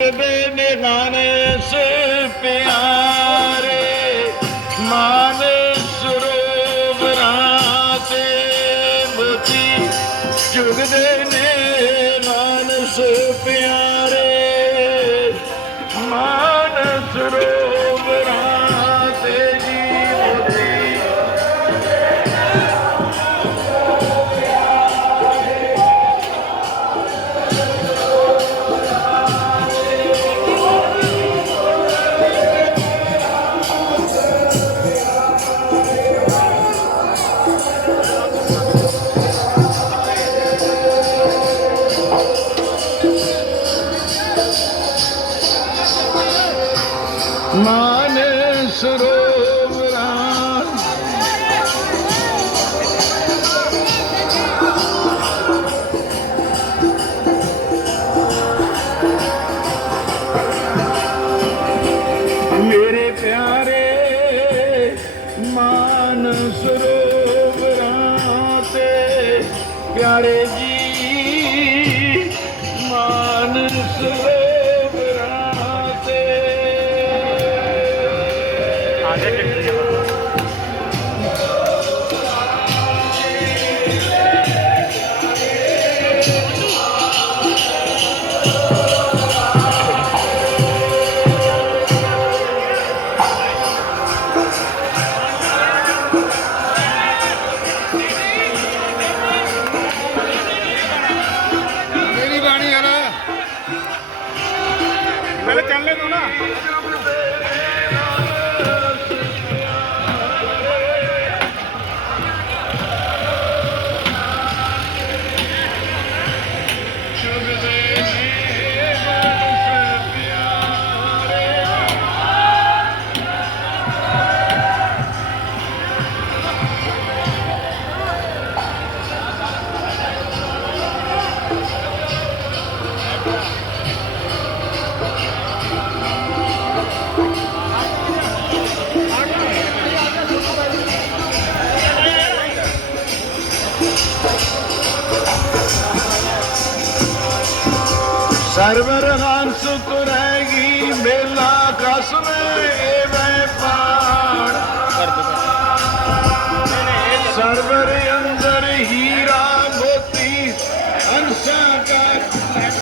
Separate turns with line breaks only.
गाने से प्यारे मान सुरोवरा से मुझी जुग देने ਮਾਨ ਸਰੋਵਰਾਂ। ਮੇਰੇ ਪਿਆਰੇ ਮਾਨ ਸਰੋਵਰਾਂ ਤੇ ਪਿਆਰੇ ਜੀ
ਪਹਿਲੇ ਚੱਲ ਲੈ ਤੂੰ ਨਾ। you.
ਸਰਵਰ ਹੰਸ ਤੁਰੈਗੀ ਮੇਲਾ ਕਸਮੇ